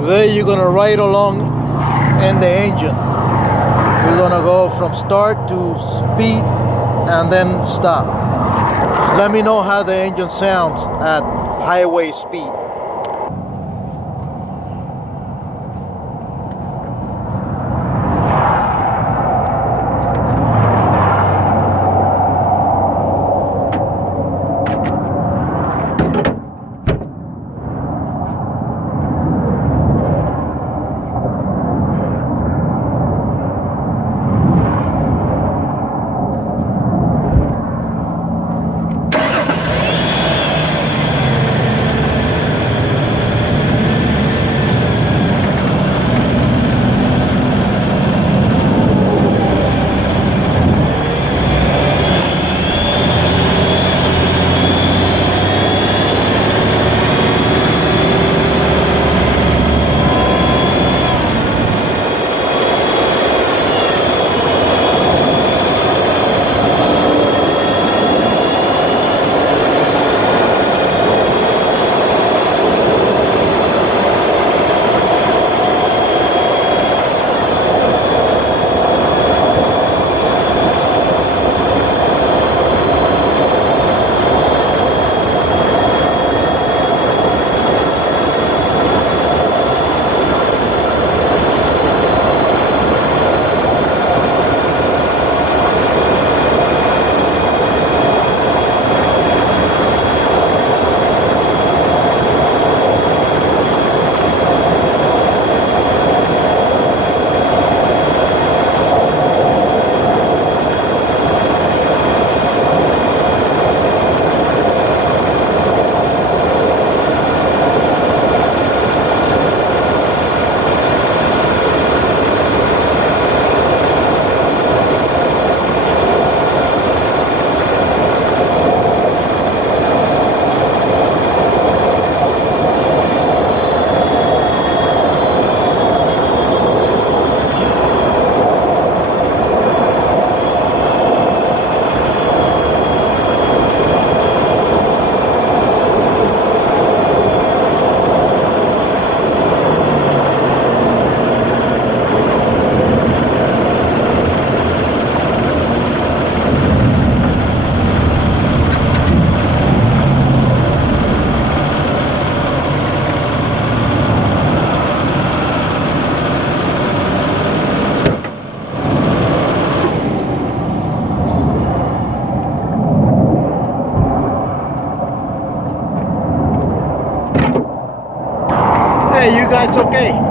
Today you're gonna ride along in the engine. We're gonna go from start to speed and then stop. Just let me know how the engine sounds at highway speed. Hey, you guys okay?